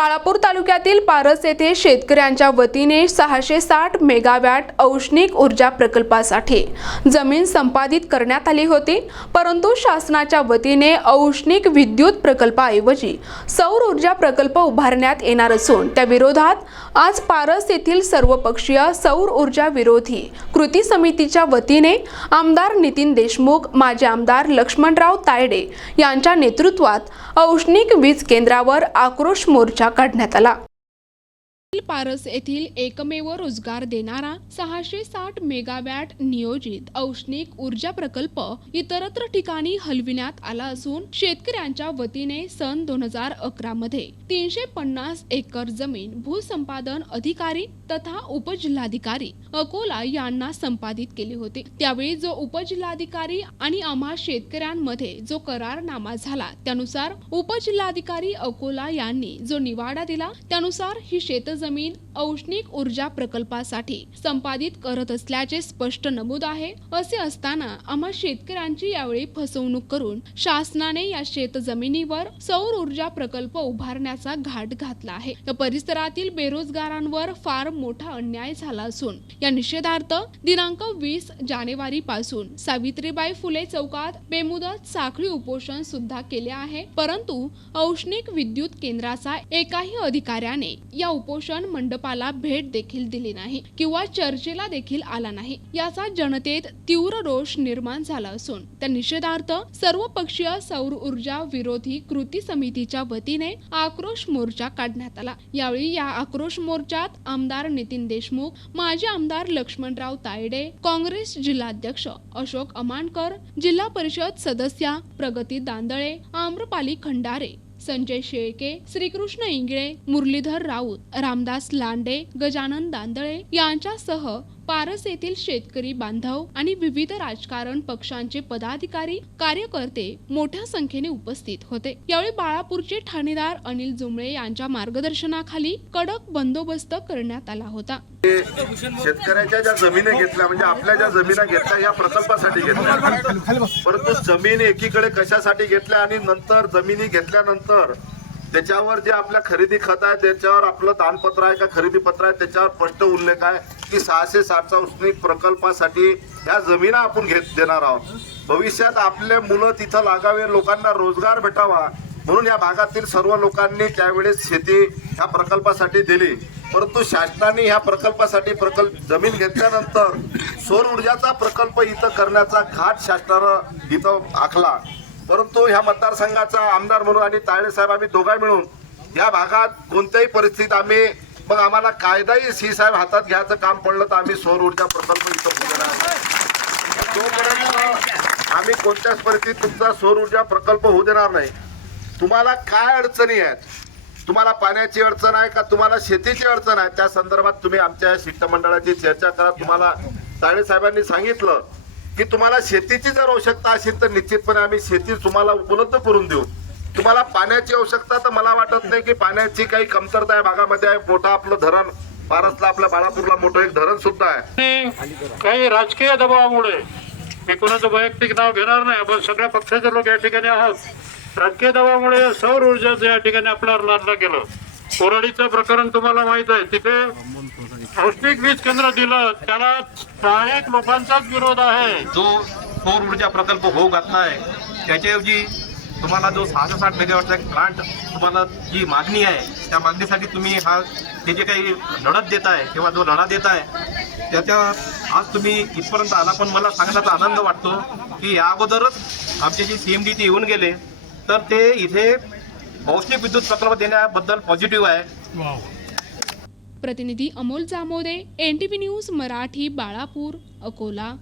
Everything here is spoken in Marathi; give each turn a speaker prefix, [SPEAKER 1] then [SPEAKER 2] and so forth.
[SPEAKER 1] बाळापूर तालुक्यातील पारस येथे शेतकऱ्यांच्या वतीने सहाशे साठ मेगावॅट औष्णिक ऊर्जा प्रकल्पासाठी जमीन संपादित करण्यात आली होती परंतु शासनाच्या वतीने औष्णिक विद्युत प्रकल्पाऐवजी सौर ऊर्जा प्रकल्प उभारण्यात येणार असून त्या विरोधात आज पारस येथील सर्वपक्षीय सौर ऊर्जा विरोधी कृती समितीच्या वतीने आमदार नितीन देशमुख माजी आमदार लक्ष्मणराव तायडे यांच्या नेतृत्वात औष्णिक वीज केंद्रावर आक्रोश मोर्चा काढण्यात आला. पारस येथील एकमेव रोजगार देणारा सहाशे साठ मेगावॅट नियोजित औष्णिक ऊर्जा प्रकल्प इतरत्र ठिकाणी हलविण्यात आला असून शेतकऱ्यांच्या वतीने सन दोन हजार अकरा मध्ये तीनशे पन्नास एकर जमीन भूसंपादन अधिकारी तथा उपजिल्हाधिकारी अकोला यांना संपादित केली होती. त्यावेळी जो उपजिल्हाधिकारी आणि आम्हा शेतकऱ्यांमध्ये जो करारनामा झाला त्यानुसार उपजिल्हाधिकारी अकोला यांनी जो निवाडा दिला त्यानुसार ही जमीन औष्णिक ऊर्जा प्रकल्पासाठी संपादित करत असल्याचे स्पष्ट नमूद आहे. असे असताना आम्हा शेतकऱ्यांची यावेळी फसवणूक करून शासनाने या शेत जमिनीवर सौर ऊर्जा प्रकल्प उभारण्याचा घाट घातला आहे. या परिसरातील बेरोजगारांवर फार मोठा अन्याय झाला असून या निषेधार्थ दिनांक वीस जानेवारी पासून सावित्रीबाई फुले चौकात बेमुदत साखळी उपोषण सुद्धा केले आहे. परंतु औष्णिक विद्युत केंद्राचा एकाही अधिकाऱ्याने या उपोषण मंडपाला भेट देखील दिली नाही किंवा चर्चेला देखील आला नाही. याचा जनतेत तीव्र रोष निर्माण झाला असून त्या निषेधार्थ सर्वपक्षीय सौर ऊर्जा विरोधी कृती समितीच्या वतीने आक्रोश मोर्चा काढण्यात आला. यावेळी या आक्रोश मोर्चात आमदार नितीन देशमुख माजी आमदार लक्ष्मणराव तायडे काँग्रेस जिल्हाध्यक्ष अशोक अमानकर जिल्हा परिषद सदस्या प्रगती दांदळे आम्रपाली खंडारे संजय शेळके श्रीकृष्ण इंगळे मुरलीधर राऊत रामदास लांडे गजानन दांदळे यांच्यासह पारस येथील शेतकरी बांधव आणि विविध राजकारण पक्षांचे पदाधिकारी कार्यकर्ते मोठ्या संख्येने उपस्थित होते. यावेळी बाळापूरचे ठाणेदार अनिल जुमळे यांच्या मार्गदर्शनाखाली कडक बंदोबस्त करण्यात आला होता.
[SPEAKER 2] शेतकऱ्याच्या ज्या जमिनी घेतल्या म्हणजे आपल्या ज्या जमिना घेतल्या या प्रकल्पासाठी घेतल्या. परंतु जमीन एकीकडे कशासाठी घेतल्या आणि नंतर जमिनी घेतल्यानंतर त्याच्यावर जे आपल्या खरेदी खत आहे त्याच्यावर आपलं दानपत्र आहे का खरेदी पत्र आहे त्याच्यावर स्पष्ट उल्लेख आहे. की सहाशे साठचा उसनी प्रकल्पासाठी ह्या जमिना आपण घेत देणार आहोत. भविष्यात आपले मुलं तिथं लागावे लोकांना रोजगार भेटावा म्हणून या भागातील सर्व लोकांनी त्यावेळेस शेती ह्या प्रकल्पासाठी दिली. परंतु शासनाने ह्या प्रकल्पासाठी प्रकल्प जमीन घेतल्यानंतर सौर ऊर्जाचा प्रकल्प इथं करण्याचा घाट शासनानं इथं आखला. परंतु ह्या मतदारसंघाचा आमदार म्हणून आणि ताळे साहेब आम्ही दोघा मिळून या भागात कोणत्याही परिस्थितीत आम्ही मग आम्हाला कायदाही सी साहेब हातात घ्यायचं काम पडलं तर आम्ही सौर ऊर्जा प्रकल्प इथं पुढे तोपर्यंत आम्ही कोणत्याच परिस्थितीत तुमचा सौर ऊर्जा प्रकल्प होऊ देणार नाही. तुम्हाला काय अडचणी आहेत? तुम्हाला पाण्याची अडचण आहे का? तुम्हाला शेतीची अडचण आहे? त्या संदर्भात तुम्ही आमच्या शिष्टमंडळाची चर्चा करा. तुम्हाला ताळे साहेबांनी सांगितलं की तुम्हाला शेतीची जर आवश्यकता असेल तर निश्चितपणे आम्ही शेती तुम्हाला उपलब्ध करून देऊ. तुम्हाला पाण्याची आवश्यकता तर मला वाटत नाही की पाण्याची काही कमतरता आहे भागामध्ये आहे. मोठं आपलं धरण पारसला आपल्या बाळापूरला मोठं एक धरण सुद्धा आहे.
[SPEAKER 3] काही राजकीय दबावामुळे मी कोणाचं वैयक्तिक नाव घेणार नाही. आपण सगळ्या पक्षाचे लोक या ठिकाणी आहोत. राजकीय दबावामुळे सौर ऊर्जाचं या ठिकाणी आपल्यावर लादलं गेलं कोराडीचं प्रकरण तुम्हाला माहीत आहे. तिथे औष्णिक वीज केंद्र दिलं. त्याला अनेक लोकांचाच विरोध आहे.
[SPEAKER 4] जो सौर ऊर्जा प्रकल्प होऊ घातला आहे त्याच्याऐवजी तुम्हाला जो सहाशे साठ मेगावॉटचा एक प्लांट तुम्हाला जी मागणी आहे त्या मागणीसाठी तुम्ही हा ते जे काही लढत देत आहे किंवा जो लढा देत आहे त्याच्या आज तुम्ही इथपर्यंत आला पण मला सांगण्याचा आनंद वाटतो की या अगोदरच आमचे जे सी एम डी ते येऊन गेले तर ते इथे औष्णिक विद्युत प्रकल्प देण्याबद्दल पॉझिटिव्ह आहे.
[SPEAKER 1] प्रतिनिधी Amol Jamode N T V news Marathi Balapur Akola.